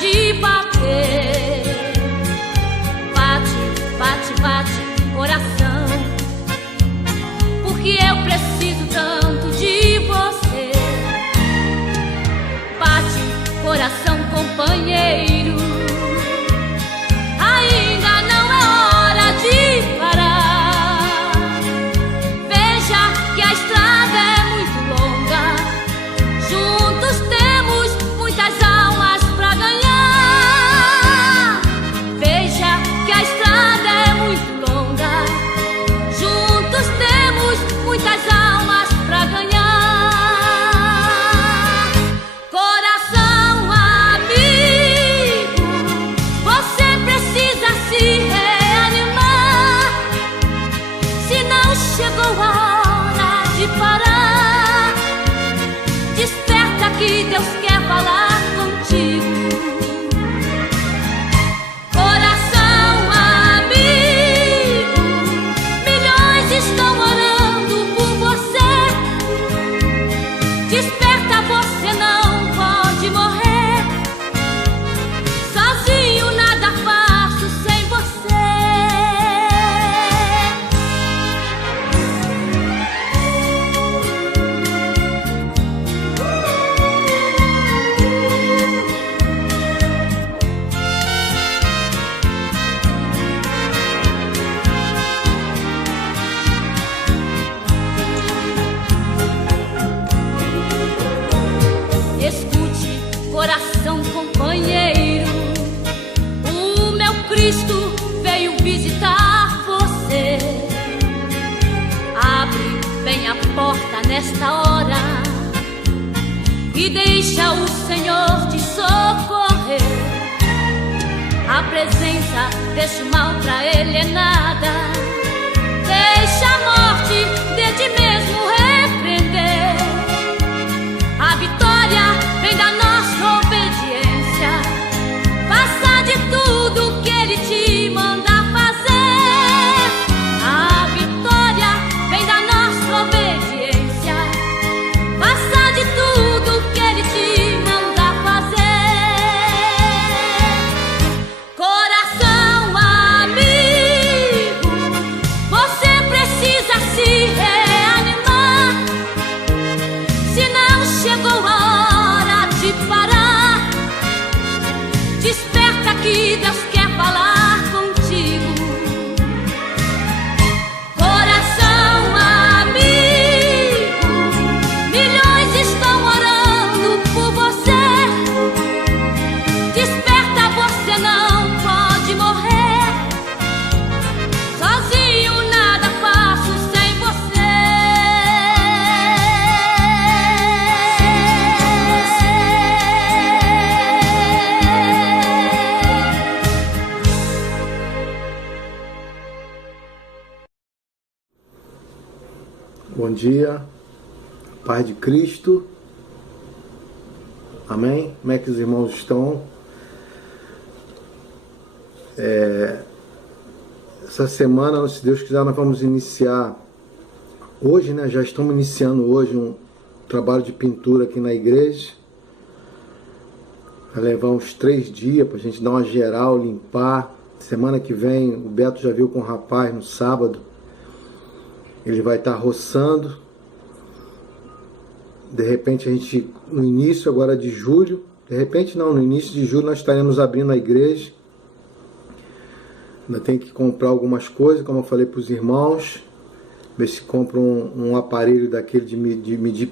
De bater, bate, bate, bate, coração, porque eu preciso tanto de você. Bate, coração, companheiro, ainda não é hora de parar. Veja que a estrada é muito longa, juntos temos muitas almas pra ganhar. Que Deus quer falar contigo. Coração amigo, milhões estão orando por você. Desperta, você não pode morrer. Sozinho nada faço sem você. Coração companheiro, o meu Cristo veio visitar você. Abre bem a porta nesta hora e deixa o Senhor te socorrer. A presença deste mal pra ele é nada. Deixa a morte de ti mesmo repreender. A vitória vem da nossa obediência. Faça de tudo que ele te manda fazer. A vitória vem da nossa obediência. Faça de tudo que ele te manda fazer. Coração amigo, você precisa se reanimar. Se não chegou a hora de parar, desperta que Deus quer falar contigo. Coração amigo, milhões estão orando por você. Desperta, você não pode morrer. Sozinho nada faço sem você. Bom dia, paz de Cristo, amém? Como é que os irmãos estão? Essa semana, se Deus quiser, nós vamos iniciar hoje, né? Já estamos iniciando hoje um trabalho de pintura aqui na igreja. Vai levar uns 3 dias para a gente dar uma geral, limpar. Semana que vem, o Beto já viu com o rapaz no sábado. Ele vai estar roçando. De repente a gente, no início agora de julho, de repente não, no início de julho nós estaremos abrindo a igreja. Ainda tem que comprar algumas coisas, como eu falei para os irmãos. Ver se compra um aparelho daquele de medir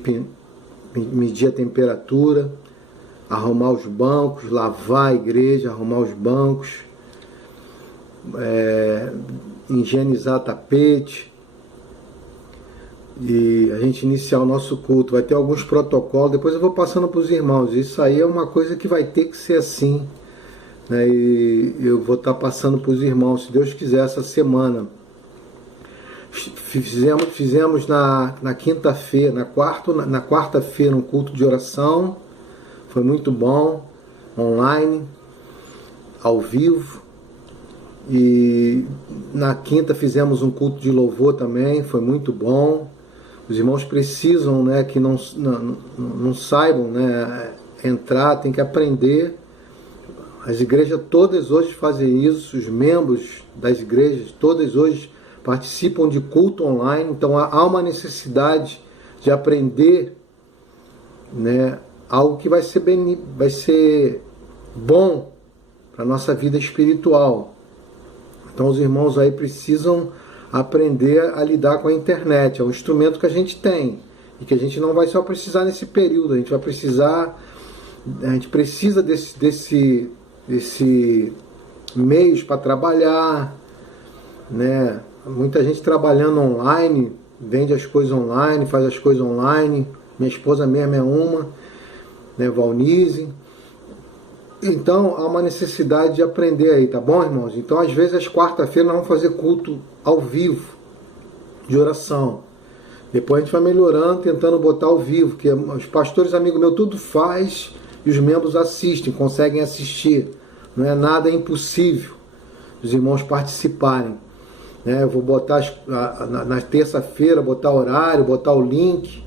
a temperatura. Arrumar os bancos, lavar a igreja, arrumar os bancos. Higienizar tapete. E a gente iniciar o nosso culto. Vai ter alguns protocolos, depois eu vou passando para os irmãos. Isso aí é uma coisa que vai ter que ser assim. né? E eu vou estar passando para os irmãos, se Deus quiser, essa semana. Fizemos na quinta-feira, na quarta-feira, um culto de oração. Foi muito bom, online, ao vivo. E na quinta fizemos um culto de louvor também, foi muito bom. Os irmãos precisam, né, que não saibam, né, entrar, tem que aprender. As igrejas todas hoje fazem isso, os membros das igrejas todas hoje participam de culto online, então há uma necessidade de aprender, né, algo que vai ser bom para a nossa vida espiritual. Então os irmãos aí precisam aprender a lidar com a internet. É um instrumento que a gente tem e que a gente não vai só precisar nesse período, a gente precisa desse meios para trabalhar, né? Muita gente trabalhando online, vende as coisas online, faz as coisas online. Minha esposa mesmo é uma, né, Valnise. Então há uma necessidade de aprender aí, tá bom, irmãos? Então às vezes às quarta-feiras nós vamos fazer culto ao vivo de oração. Depois a gente vai melhorando, tentando botar ao vivo, que os pastores amigos meus tudo faz e os membros assistem, conseguem assistir. Não é nada impossível os irmãos participarem. Eu vou botar na terça-feira, botar horário, botar o link.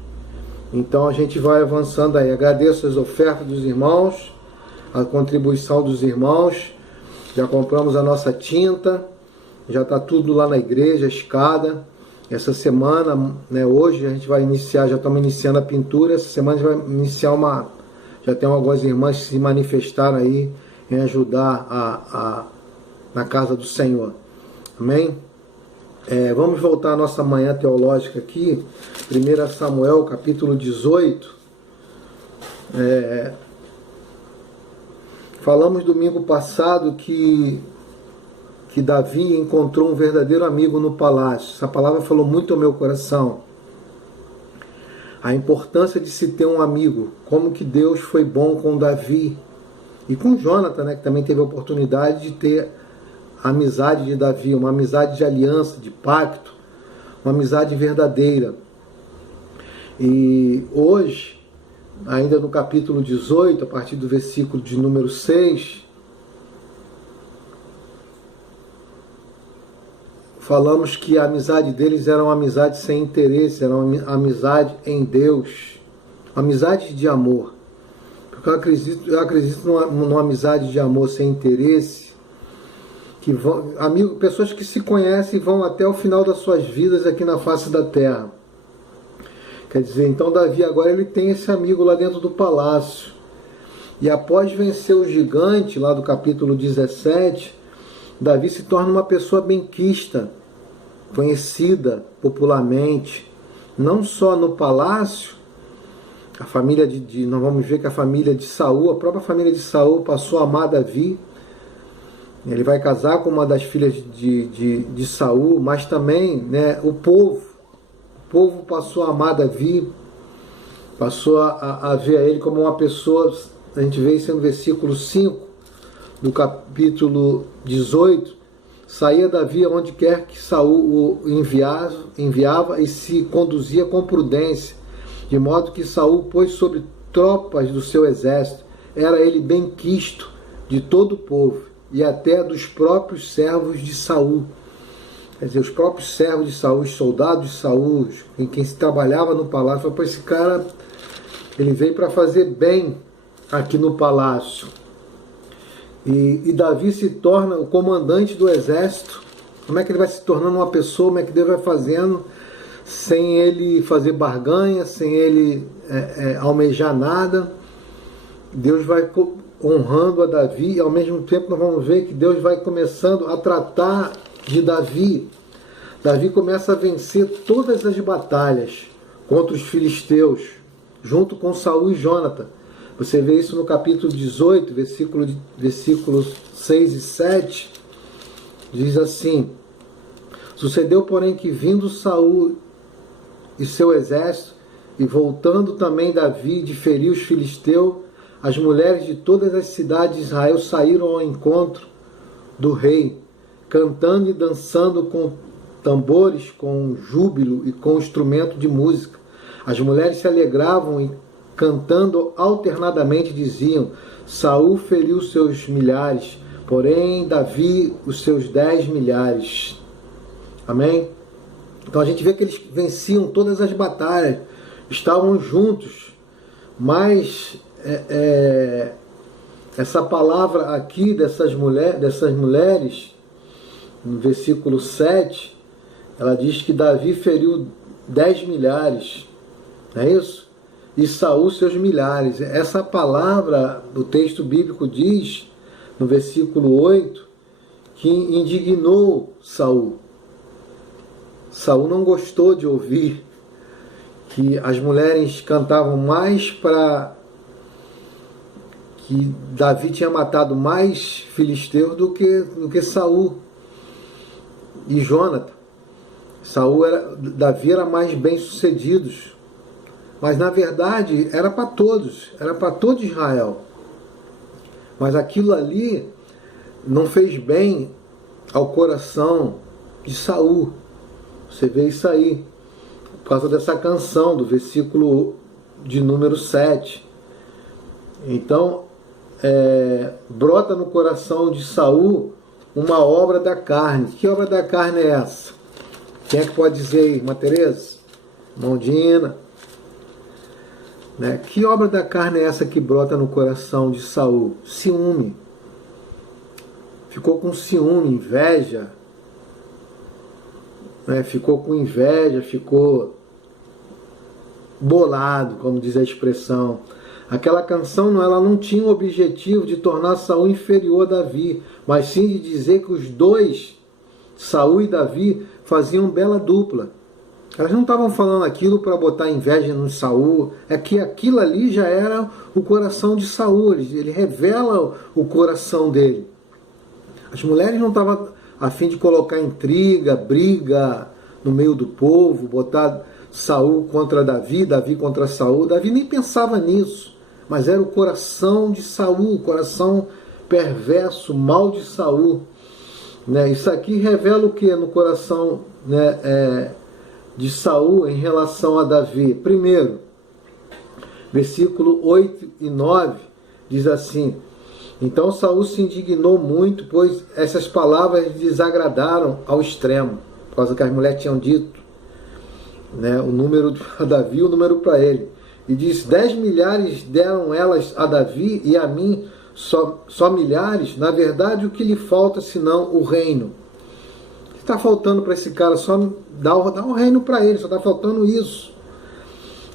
Então a gente vai avançando aí. Agradeço as ofertas dos irmãos, a contribuição dos irmãos. Já compramos a nossa tinta, já está tudo lá na igreja, a escada. Essa semana, né, hoje a gente vai iniciar, já estamos iniciando a pintura. Essa semana a gente vai iniciar já tem algumas irmãs que se manifestaram aí em ajudar na casa do Senhor. Amém? Vamos voltar à nossa manhã teológica aqui, 1 Samuel capítulo 18. Falamos domingo passado que Davi encontrou um verdadeiro amigo no palácio. Essa palavra falou muito ao meu coração. A importância de se ter um amigo, como que Deus foi bom com Davi e com Jonathan, né, que também teve a oportunidade de ter a amizade de Davi, uma amizade de aliança, de pacto, uma amizade verdadeira. E hoje, ainda no capítulo 18, a partir do versículo de número 6, falamos que a amizade deles era uma amizade sem interesse, era uma amizade em Deus, uma amizade de amor. Porque eu acredito numa amizade de amor sem interesse, pessoas que se conhecem e vão até o final das suas vidas aqui na face da terra. Quer dizer, então Davi agora ele tem esse amigo lá dentro do palácio. E após vencer o gigante, lá do capítulo 17, Davi se torna uma pessoa benquista, conhecida popularmente, não só no palácio. A família nós vamos ver que a família de Saul, a própria família de Saul passou a amar Davi. Ele vai casar com uma das filhas de Saul, mas também, né, o povo passou a amar Davi, passou a ver a ele como uma pessoa. A gente vê isso no versículo 5 do capítulo 18. Saía Davi aonde quer que Saul o enviava e se conduzia com prudência, de modo que Saul pôs sobre tropas do seu exército. Era ele benquisto de todo o povo e até dos próprios servos de Saul. Quer dizer, os próprios servos de Saul, os soldados de Saul, quem se trabalhava no palácio, falou: esse cara, ele veio para fazer bem aqui no palácio. E Davi se torna o comandante do exército. Como é que ele vai se tornando uma pessoa? Como é que Deus vai fazendo sem ele fazer barganha, sem ele almejar nada? Deus vai honrando a Davi, e ao mesmo tempo nós vamos ver que Deus vai começando a tratar de Davi. Davi começa a vencer todas as batalhas contra os filisteus, junto com Saul e Jonathan. Você vê isso no capítulo 18, versículos 6 e 7, diz assim: sucedeu, porém, que vindo Saul e seu exército, e voltando também Davi de ferir os filisteus, as mulheres de todas as cidades de Israel saíram ao encontro do rei, cantando e dançando com tambores, com júbilo e com instrumento de música. As mulheres se alegravam e, cantando alternadamente, diziam: Saul feriu seus milhares, porém Davi os seus 10 milhares. Amém? Então a gente vê que eles venciam todas as batalhas, estavam juntos, mas essa palavra aqui dessas mulheres, no versículo 7, ela diz que Davi feriu 10 milhares, não é isso? E Saul seus milhares. Essa palavra do texto bíblico diz, no versículo 8, que indignou Saul. Saul não gostou de ouvir que as mulheres cantavam mais para que Davi tinha matado mais filisteus do que Saul e Jonathan. Davi era mais bem sucedidos. Mas na verdade era para todos, era para todo Israel. Mas aquilo ali não fez bem ao coração de Saul. Você vê isso aí, por causa dessa canção, do versículo de número 7. Então, brota no coração de Saul uma obra da carne. Que obra da carne é essa? Quem é que pode dizer aí? Irmã Tereza? Mondina? Né? Que obra da carne é essa que brota no coração de Saul? Ciúme. Ficou com ciúme, inveja. Ficou com inveja, ficou bolado, como diz a expressão. Aquela canção, ela não tinha o objetivo de tornar Saul inferior a Davi, mas sim de dizer que os dois, Saul e Davi, faziam bela dupla. Elas não estavam falando aquilo para botar inveja no Saul, é que aquilo ali já era o coração de Saul, ele revela o coração dele. As mulheres não estavam a fim de colocar intriga, briga no meio do povo, botar Saul contra Davi, Davi contra Saul. Davi nem pensava nisso, mas era o coração de Saul, o coração perverso, mal de Saul. Isso aqui revela o que no coração de Saul em relação a Davi? Primeiro, versículo 8 e 9 diz assim: então Saul se indignou muito, pois essas palavras lhe desagradaram ao extremo, por causa que as mulheres tinham dito, o número para Davi e o número para ele. E diz: 10 milhares deram elas a Davi e a mim só milhares. Na verdade, o que lhe falta senão o reino? O que está faltando para esse cara? Só dá o reino para ele, só está faltando isso.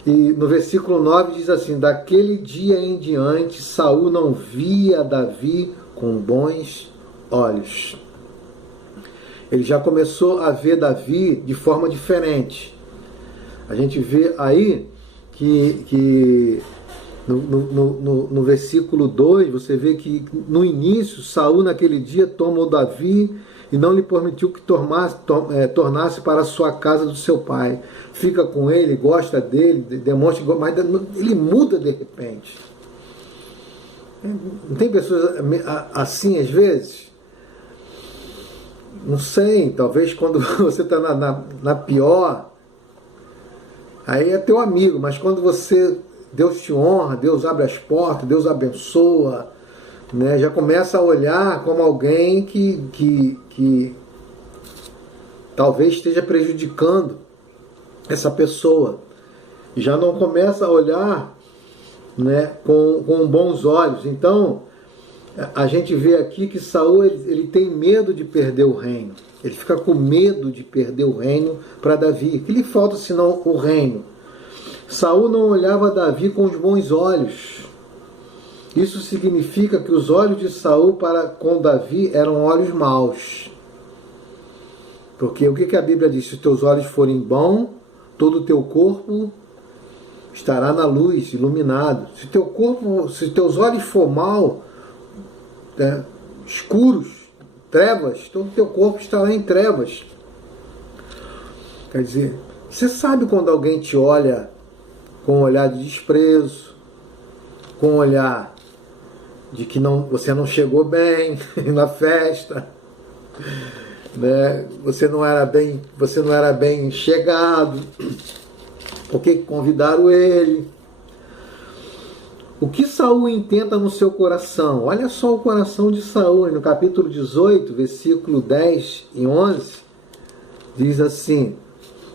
E no versículo 9 diz assim: daquele dia em diante, Saul não via Davi com bons olhos. Ele já começou a ver Davi de forma diferente. A gente vê aí que no versículo 2, você vê que no início, Saul naquele dia tomou Davi e não lhe permitiu que tornasse para a sua casa do seu pai. Fica com ele, gosta dele, demonstra, mas ele muda de repente. Não tem pessoas assim às vezes? Não sei, talvez quando você está na pior, aí é teu amigo, mas quando Deus te honra, Deus abre as portas, Deus abençoa, já começa a olhar como alguém que talvez esteja prejudicando essa pessoa. Já não começa a olhar com bons olhos. Então, a gente vê aqui que Saul ele tem medo de perder o reino. Ele fica com medo de perder o reino para Davi. O que lhe falta senão o reino? Saul não olhava Davi com os bons olhos. Isso significa que os olhos de Saul para com Davi eram olhos maus. Porque o que a Bíblia diz? Se os teus olhos forem bons, todo o teu corpo estará na luz, iluminado. Se teus olhos for mal, escuros, trevas, todo o teu corpo estará em trevas. Quer dizer, você sabe quando alguém te olha com um olhar de desprezo, com um olhar de que você não chegou bem na festa, né? Você não era bem chegado. Por que convidaram ele? O que Saul intenta no seu coração? Olha só o coração de Saul, no capítulo 18, versículo 10 e 11, diz assim: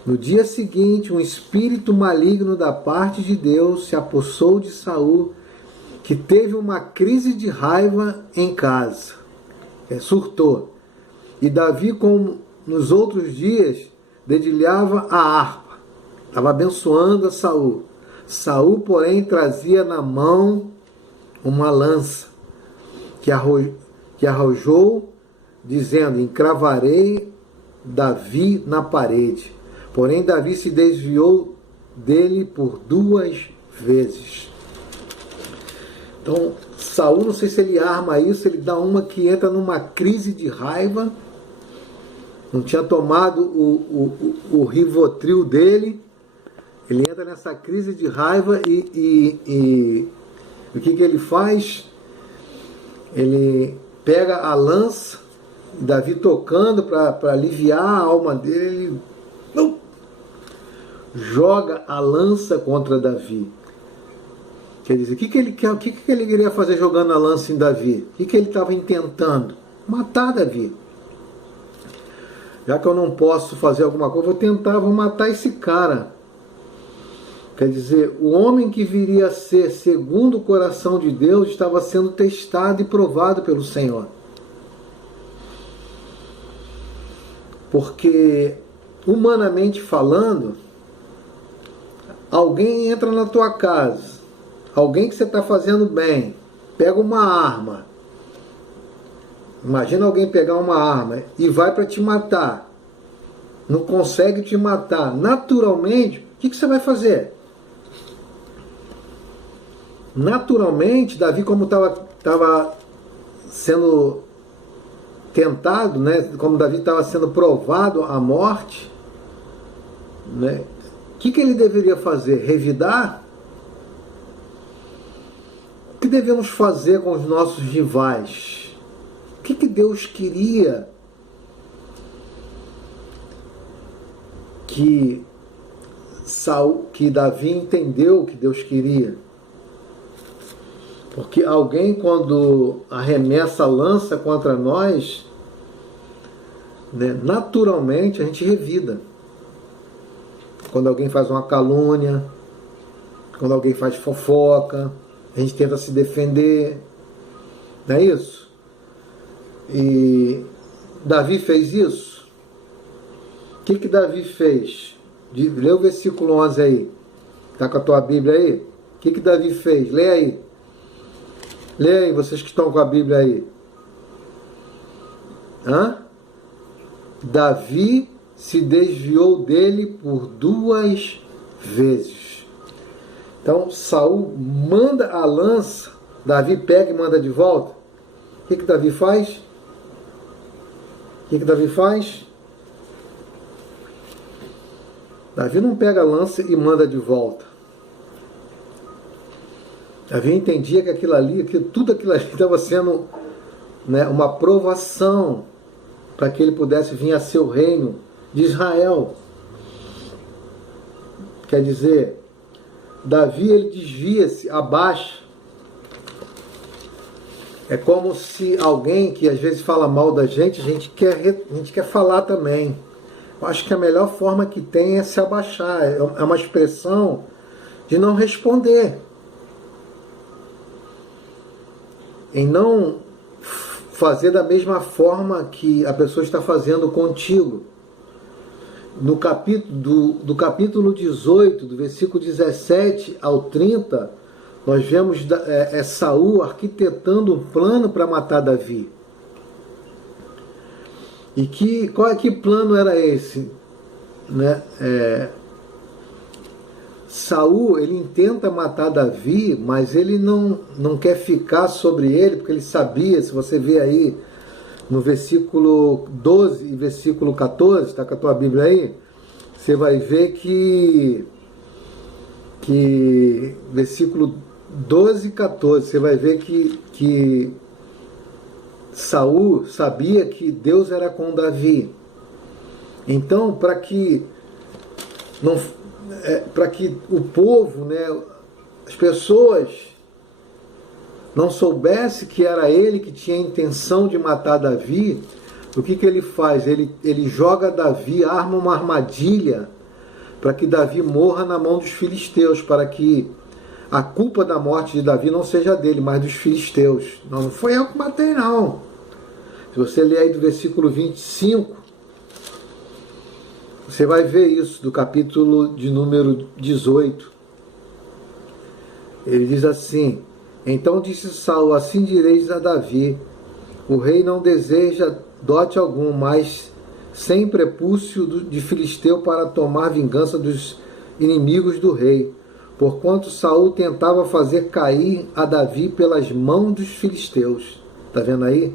no dia seguinte, um espírito maligno da parte de Deus se apossou de Saul, que teve uma crise de raiva em casa. Surtou. E Davi, como nos outros dias, dedilhava a harpa. Estava abençoando a Saul. Saul, porém, trazia na mão uma lança que arrojou, dizendo: encravarei Davi na parede. Porém, Davi se desviou dele por 2 vezes. Então, Saul, não sei se ele arma isso, ele dá uma que entra numa crise de raiva. Não tinha tomado o Rivotril dele. Ele entra nessa crise de raiva e o que ele faz? Ele pega a lança, Davi tocando para aliviar a alma dele, ele joga a lança contra Davi. Quer dizer, o que ele queria fazer jogando a lança em Davi? O que ele estava intentando? Matar Davi. Já que eu não posso fazer alguma coisa, vou matar esse cara. Quer dizer, o homem que viria a ser segundo o coração de Deus estava sendo testado e provado pelo Senhor. Porque, humanamente falando, alguém entra na tua casa, alguém que você está fazendo bem, pega uma arma. Imagina alguém pegar uma arma e vai para te matar. Não consegue te matar. Naturalmente, o que você vai fazer? Naturalmente, Davi, como estava sendo tentado, né? Como Davi estava sendo provado à morte, né? O que ele deveria fazer? Revidar? O que devemos fazer com os nossos rivais? O que Deus queria que Davi entendeu o que Deus queria? Porque alguém, quando arremessa a lança contra nós, né, naturalmente a gente revida. Quando alguém faz uma calúnia, quando alguém faz fofoca, a gente tenta se defender. Não é isso? E Davi fez isso? O que Davi fez? Lê o versículo 11 aí. Está com a tua Bíblia aí? O que Davi fez? Lê aí. Lê aí, vocês que estão com a Bíblia aí. Davi se desviou dele por 2 vezes. Então, Saul manda a lança, Davi pega e manda de volta. O que Davi faz? Davi não pega a lança e manda de volta. Davi entendia que tudo aquilo ali estava sendo, né, uma provação para que ele pudesse vir a ser o reino de Israel. Quer dizer, Davi, ele desvia-se, abaixa. É como se alguém que às vezes fala mal da gente, a gente quer falar também. Eu acho que a melhor forma que tem é se abaixar. É uma expressão de não responder. Em não fazer da mesma forma que a pessoa está fazendo contigo. No do capítulo 18, do versículo 17 ao 30, nós vemos Saul arquitetando um plano para matar Davi. E que plano era esse? Né? Saul, ele intenta matar Davi, mas ele não quer ficar sobre ele, porque ele sabia, se você vê aí no versículo 12 e versículo 14, está com a tua Bíblia aí, você vai ver que versículo 12, 14, você vai ver que Saul sabia que Deus era com Davi. Então, para que o povo, né, as pessoas não soubessem que era ele que tinha a intenção de matar Davi, o que ele faz? Ele joga Davi, arma uma armadilha para que Davi morra na mão dos filisteus, para que a culpa da morte de Davi não seja dele, mas dos filisteus. Não foi eu que matei, não. Se você ler aí do versículo 25, você vai ver isso, do capítulo de número 18. Ele diz assim: então disse Saul, assim direis a Davi, o rei não deseja dote algum, mas sem prepúcio de filisteu para tomar vingança dos inimigos do rei, porquanto Saul tentava fazer cair a Davi pelas mãos dos filisteus. Está vendo aí?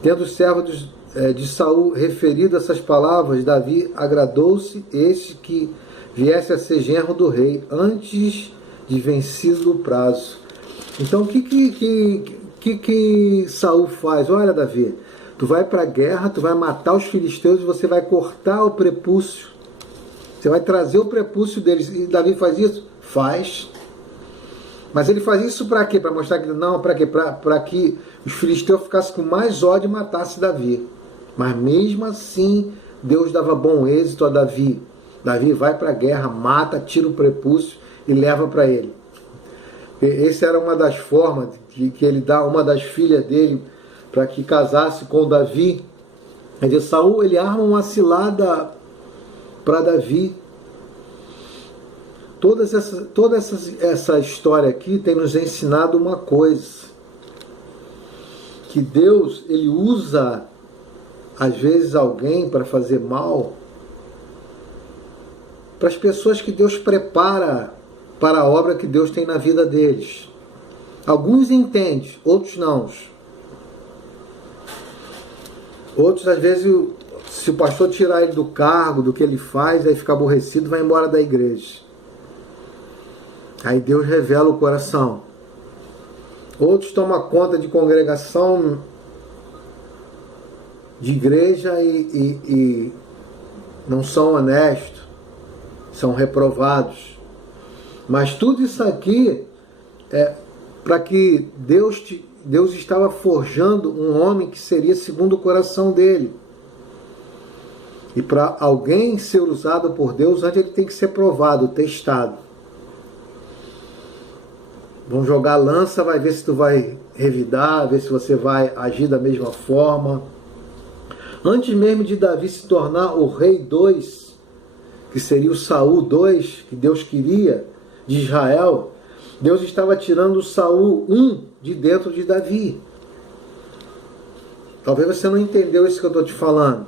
Tendo o servo de Saul referido essas palavras, Davi agradou-se este que viesse a ser genro do rei, antes de vencido o prazo. Então o que Saul faz? Olha, Davi, tu vai para a guerra, tu vai matar os filisteus e você vai cortar o prepúcio. Você vai trazer o prepúcio deles. E Davi faz isso? Faz. Mas ele faz isso para quê? Para mostrar que não, para quê? Para que os filisteus ficassem com mais ódio e matassem Davi. Mas mesmo assim, Deus dava bom êxito a Davi. Davi vai para a guerra, mata, tira o prepúcio e leva para ele. Essa era uma das formas que ele dá uma das filhas dele para que casasse com Davi. De Saul, ele arma uma cilada para Davi. Toda essa história aqui tem nos ensinado uma coisa, que Deus, ele usa às vezes alguém para fazer mal para as pessoas que Deus prepara para a obra que Deus tem na vida deles. Alguns entendem, outros não. Outros, às vezes, se o pastor tirar ele do cargo, do que ele faz, aí fica aborrecido, vai embora da igreja. Aí Deus revela o coração. Outros tomam conta de congregação, de igreja e não são honestos, são reprovados. Mas tudo isso aqui é para que Deus estava forjando um homem que seria segundo o coração dele. E para alguém ser usado por Deus, antes ele tem que ser provado, testado. Vão jogar lança, vai ver se tu vai revidar, ver se você vai agir da mesma forma. Antes mesmo de Davi se tornar o rei 2, que seria o Saul 2, que Deus queria, de Israel, Deus estava tirando o Saul 1 de dentro de Davi. Talvez você não entendeu isso que eu estou te falando.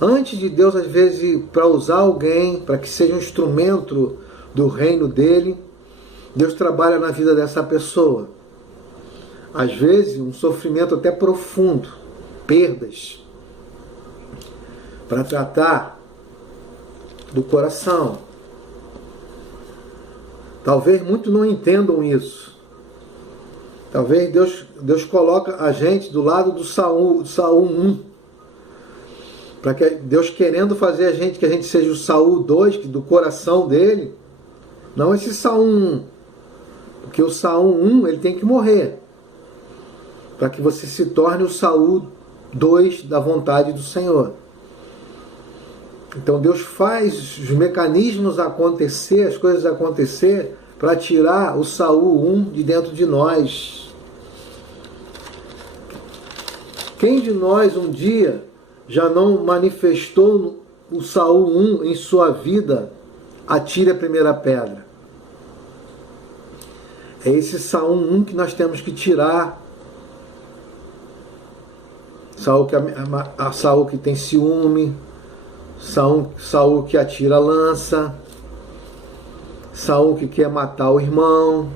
Antes de Deus, às vezes, para usar alguém, para que seja um instrumento do reino dele, Deus trabalha na vida dessa pessoa. Às vezes, um sofrimento até profundo, perdas, para tratar do coração. Talvez muitos não entendam isso. Talvez Deus coloca a gente do lado do Saul 1. Para que Deus querendo fazer que a gente seja o Saul 2, do coração dele. Não esse Saul 1. Porque o Saul 1, ele tem que morrer. Para que você se torne o Saul 2 da vontade do Senhor. Então Deus faz os mecanismos acontecer, as coisas acontecer, para tirar o Saul 1 de dentro de nós. Quem de nós um dia já não manifestou o Saul 1 em sua vida? Atire a primeira pedra. É esse Saul 1 que nós temos que tirar. Saul que tem ciúme, Saul que atira a lança, Saul que quer matar o irmão,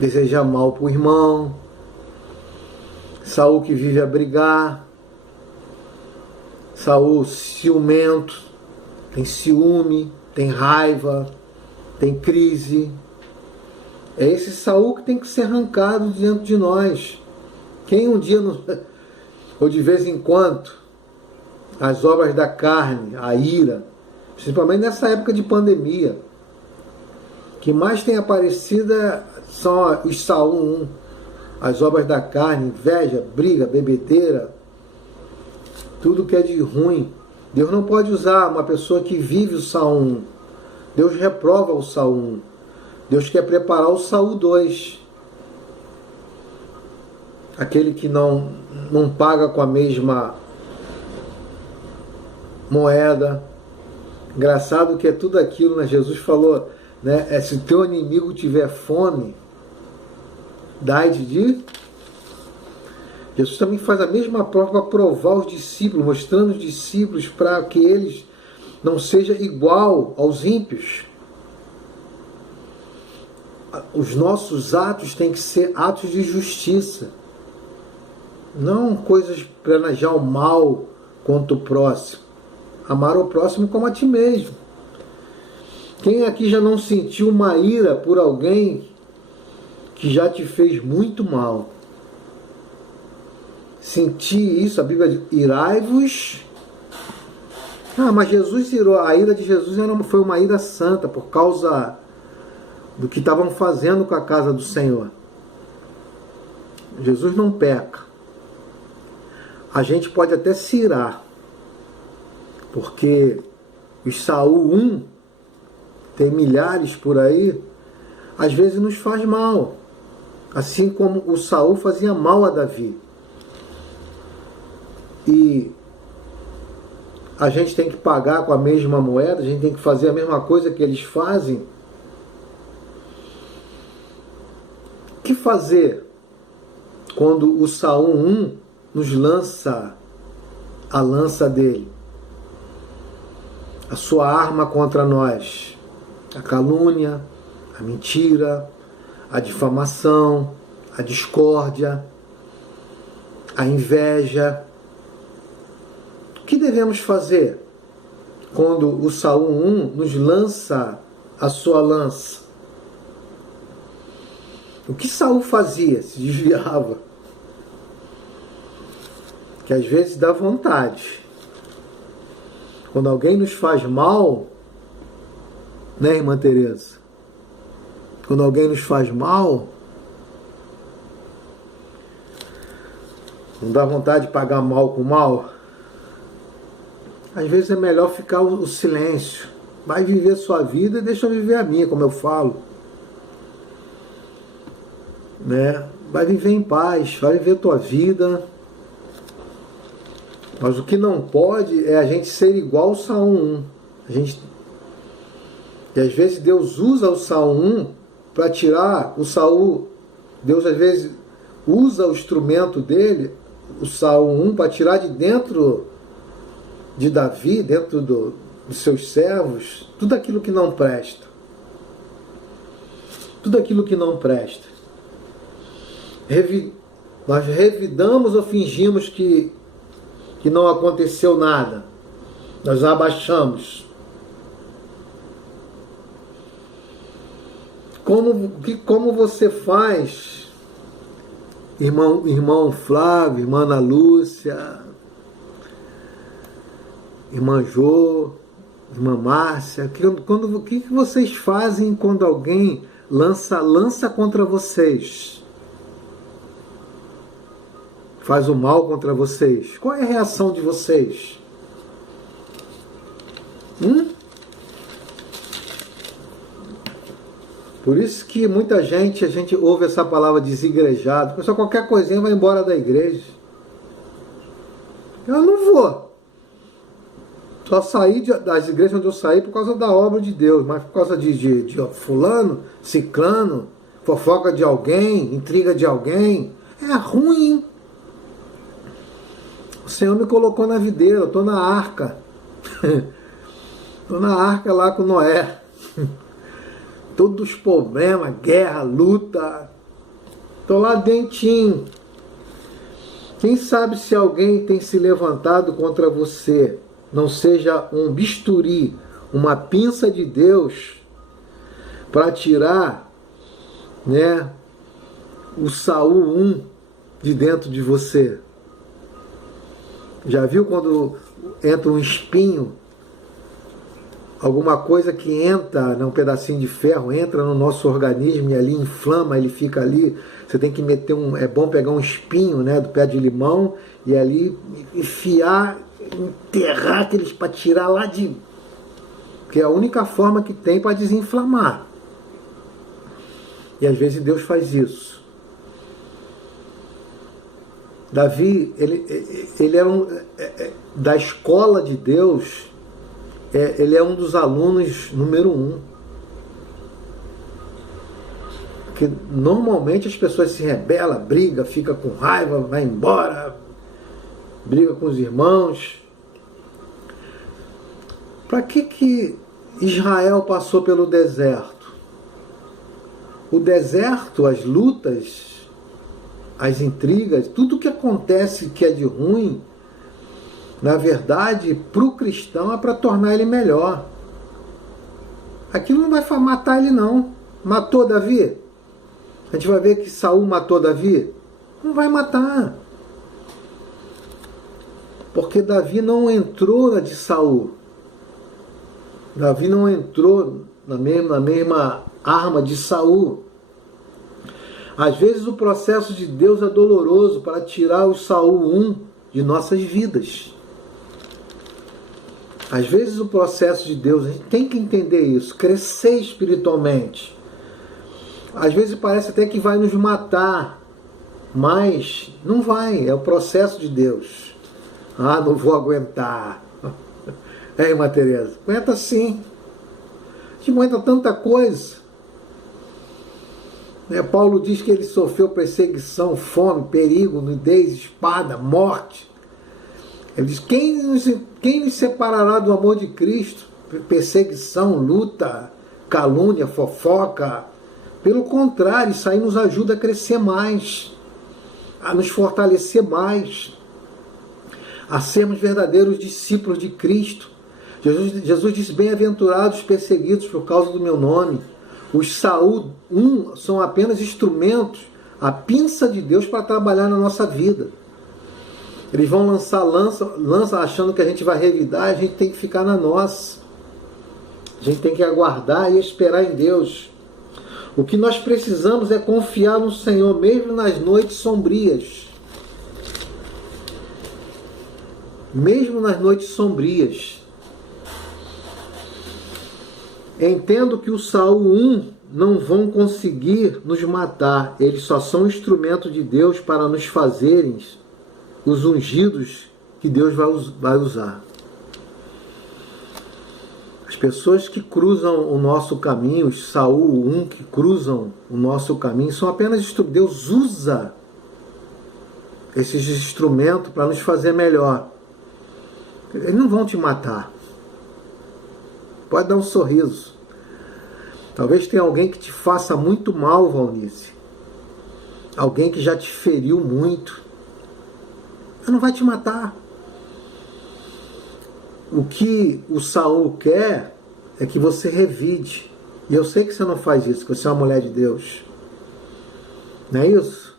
deseja mal para o irmão, Saul que vive a brigar, Saul ciumento, tem ciúme, tem raiva, tem crise. É esse Saul que tem que ser arrancado dentro de nós. Quem um dia, ou de vez em quando, as obras da carne, a ira, principalmente nessa época de pandemia, que mais tem aparecido são os Saul 1, as obras da carne, inveja, briga, bebedeira, tudo que é de ruim. Deus não pode usar uma pessoa que vive o Saul 1. Deus reprova o Saul 1. Deus quer preparar o Saul 2. Aquele que não paga com a mesma moeda. Engraçado que é tudo aquilo, né? Jesus falou, né? Se teu inimigo tiver fome, dai-lhe de... Jesus também faz a mesma prova para provar os discípulos, mostrando os discípulos para que eles não sejam igual aos ímpios. Os nossos atos têm que ser atos de justiça, não coisas para planejar o mal contra o próximo. Amar o próximo como a ti mesmo. Quem aqui já não sentiu uma ira por alguém que já te fez muito mal? Sentir isso, a Bíblia diz, irai-vos. Mas Jesus irou. A ira de Jesus foi uma ira santa por causa do que estavam fazendo com a casa do Senhor. Jesus não peca. A gente pode até se irar, porque os Saul 1, tem milhares por aí, às vezes nos faz mal, assim como o Saul fazia mal a Davi. E a gente tem que pagar com a mesma moeda, a gente tem que fazer a mesma coisa que eles fazem. O que fazer quando o Saul 1 nos lança a lança dele? A sua arma contra nós. A calúnia, a mentira, a difamação, a discórdia, a inveja. O que devemos fazer quando o Saul 1 nos lança a sua lança? O que Saul fazia? Se desviava. Que às vezes dá vontade. Quando alguém nos faz mal, né, irmã Tereza? Quando alguém nos faz mal, não dá vontade de pagar mal com mal? Às vezes é melhor ficar o silêncio. Vai viver sua vida e deixa eu viver a minha, como eu falo. Né? Vai viver em paz, vai viver a tua vida. Mas o que não pode é a gente ser igual ao Saul 1. E às vezes Deus usa o Saul 1 para tirar o Saul. Deus às vezes usa o instrumento dele, o Saul 1, para tirar de dentro de Davi, dentro dos seus servos, tudo aquilo que não presta. Tudo aquilo que não presta. Nós revidamos ou fingimos que não aconteceu nada. Nós abaixamos. Como você faz, irmão Flávio, irmã Ana Lúcia, irmã Jô, irmã Márcia, o que vocês fazem quando alguém lança contra vocês? Faz o mal contra vocês? Qual é a reação de vocês? Por isso que muita gente, a gente ouve essa palavra desigrejado. Pessoal, qualquer coisinha vai embora da igreja. Eu não vou. Só saí das igrejas onde eu saí por causa da obra de Deus, mas por causa de fulano, ciclano, fofoca de alguém, intriga de alguém. É ruim. O Senhor me colocou na videira, eu estou na arca. Estou na arca lá com Noé. Todos os problemas, guerra, luta. Estou lá dentinho. Quem sabe se alguém tem se levantado contra você, não seja um bisturi, uma pinça de Deus, para tirar né, o Saul 1 de dentro de você. Já viu quando entra um espinho, alguma coisa que entra, um pedacinho de ferro, entra no nosso organismo e ali inflama, ele fica ali. Você tem que meter é bom pegar um espinho, né, do pé de limão e ali enfiar, enterrar aqueles para tirar lá de... que é a única forma que tem para desinflamar. E às vezes Deus faz isso. Davi, ele era da escola de Deus, ele é um dos alunos número 1. Porque normalmente as pessoas se rebelam, briga, fica com raiva, vai embora, briga com os irmãos. Para que Israel passou pelo deserto? O deserto, as lutas, as intrigas, tudo que acontece que é de ruim, na verdade, para o cristão é para tornar ele melhor. Aquilo não vai matar ele não. Matou Davi? A gente vai ver que Saul matou Davi? Não vai matar. Porque Davi não entrou na de Saul. Davi não entrou na mesma arma de Saul. Às vezes o processo de Deus é doloroso para tirar o Saul 1 de nossas vidas. Às vezes o processo de Deus, a gente tem que entender isso, crescer espiritualmente. Às vezes parece até que vai nos matar, mas não vai, é o processo de Deus. Ah, não vou aguentar. É, irmã Tereza, aguenta sim. A gente aguenta tanta coisa. Paulo diz que ele sofreu perseguição, fome, perigo, nudez, espada, morte. Ele diz, quem nos separará do amor de Cristo? Perseguição, luta, calúnia, fofoca. Pelo contrário, isso aí nos ajuda a crescer mais, a nos fortalecer mais, a sermos verdadeiros discípulos de Cristo. Jesus disse, bem-aventurados os perseguidos por causa do meu nome. Os Saul 1 são apenas instrumentos, a pinça de Deus para trabalhar na nossa vida. Eles vão lançar lança achando que a gente vai revidar, a gente tem que ficar na nossa. A gente tem que aguardar e esperar em Deus. O que nós precisamos é confiar no Senhor, mesmo nas noites sombrias. Mesmo nas noites sombrias. Entendo que o Saul 1 não vão conseguir nos matar. Eles só são instrumento de Deus para nos fazerem os ungidos que Deus vai usar. As pessoas que cruzam o nosso caminho, os Saul 1 que cruzam o nosso caminho, são apenas instrumentos. Deus usa esses instrumentos para nos fazer melhor. Eles não vão te matar. Pode dar um sorriso. Talvez tenha alguém que te faça muito mal, Valnice. Alguém que já te feriu muito. Ele não vai te matar. O que o Saul quer é que você revide. E eu sei que você não faz isso, que você é uma mulher de Deus. Não é isso?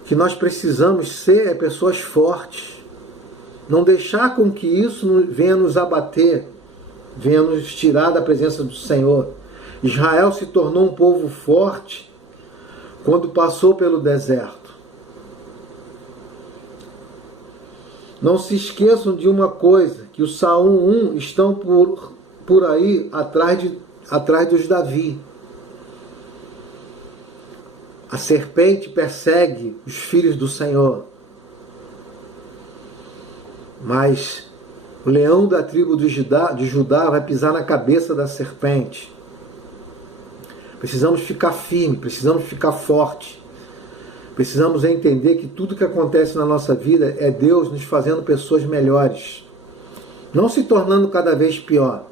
O que nós precisamos ser é pessoas fortes. Não deixar com que isso venha nos abater, venha nos tirar da presença do Senhor. Israel se tornou um povo forte quando passou pelo deserto. Não se esqueçam de uma coisa, que os Saul 1 estão por aí atrás dos Davi. A serpente persegue os filhos do Senhor. Mas o leão da tribo de Judá vai pisar na cabeça da serpente. Precisamos ficar firmes, precisamos ficar fortes. Precisamos entender que tudo que acontece na nossa vida é Deus nos fazendo pessoas melhores. Não se tornando cada vez pior.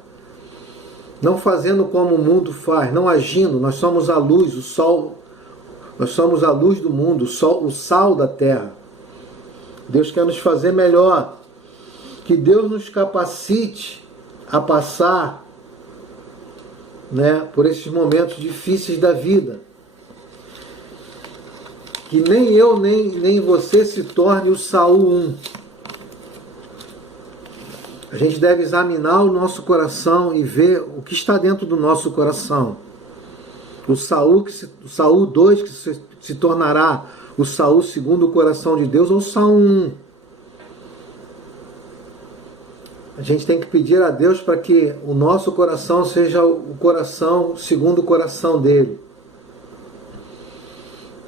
Não fazendo como o mundo faz, não agindo. Nós somos a luz, o sol. Nós somos a luz do mundo, o sal da terra. Deus quer nos fazer melhor. Que Deus nos capacite a passar, por esses momentos difíceis da vida. que nem eu, nem você se torne o Saul 1. A gente deve examinar o nosso coração e ver o que está dentro do nosso coração. O Saul 2 que se tornará o Saul segundo o coração de Deus, ou o Saul 1. A gente tem que pedir a Deus para que o nosso coração seja o coração segundo o coração dele.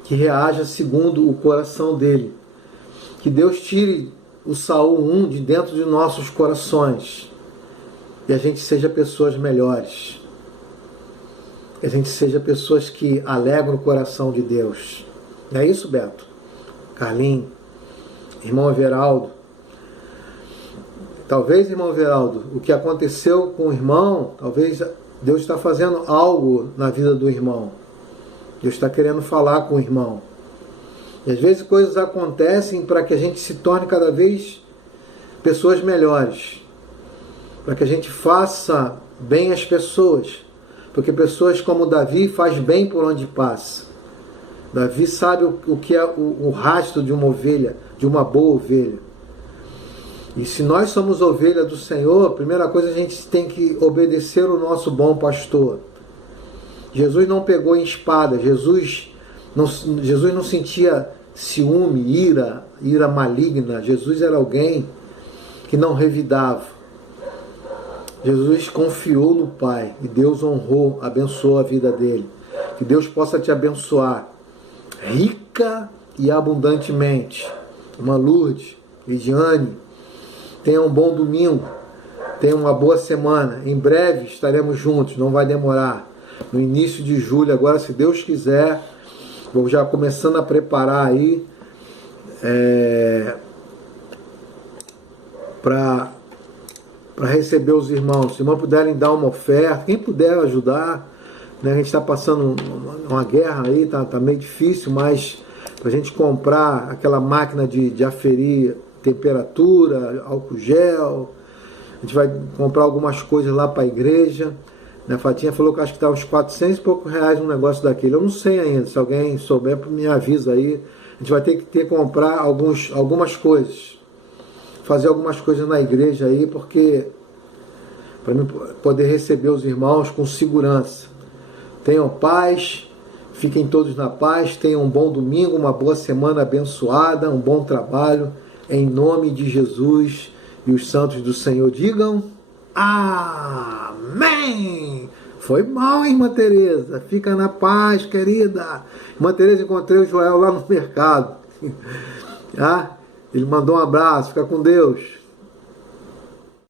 Que reaja segundo o coração dele. Que Deus tire o Saul 1 de dentro de nossos corações. E a gente seja pessoas melhores. Que a gente seja pessoas que alegram o coração de Deus. Não é isso, Beto? Carlinhos, irmão Everaldo. Talvez, irmão Everaldo, o que aconteceu com o irmão, talvez Deus está fazendo algo na vida do irmão. Deus está querendo falar com o irmão. E às vezes coisas acontecem para que a gente se torne cada vez pessoas melhores. Para que a gente faça bem às pessoas. Porque pessoas como Davi faz bem por onde passa. Davi sabe o que é o rastro de uma ovelha, de uma boa ovelha. E se nós somos ovelha do Senhor, a primeira coisa a gente tem que obedecer o nosso bom pastor. Jesus não pegou em espada, Jesus não sentia ciúme, ira maligna. Jesus era alguém que não revidava. Jesus confiou no Pai e Deus honrou, abençoou a vida dele. Que Deus possa te abençoar rica e abundantemente. Uma Lourdes, Lidiane, tenha um bom domingo, tenha uma boa semana. Em breve estaremos juntos, não vai demorar. No início de julho, agora, se Deus quiser, vou já começando a preparar aí para receber os irmãos. Se irmãos puderem dar uma oferta, quem puder ajudar, né? A gente está passando uma guerra aí, tá meio difícil, mas para a gente comprar aquela máquina de aferir temperatura, álcool gel, a gente vai comprar algumas coisas lá para a igreja. A Fatinha falou que acho que está uns 400 e poucos reais um negócio daquele. Eu não sei ainda, se alguém souber, me avisa aí. A gente vai ter que comprar algumas coisas, fazer algumas coisas na igreja aí, porque para mim poder receber os irmãos com segurança. Tenham paz, fiquem todos na paz, tenham um bom domingo, uma boa semana abençoada, um bom trabalho, em nome de Jesus, e os santos do Senhor digam amém. Foi mal, hein, irmã Tereza? Fica na paz, querida. Irmã Tereza, encontrei o Joel lá no mercado. Ele mandou um abraço, fica com Deus.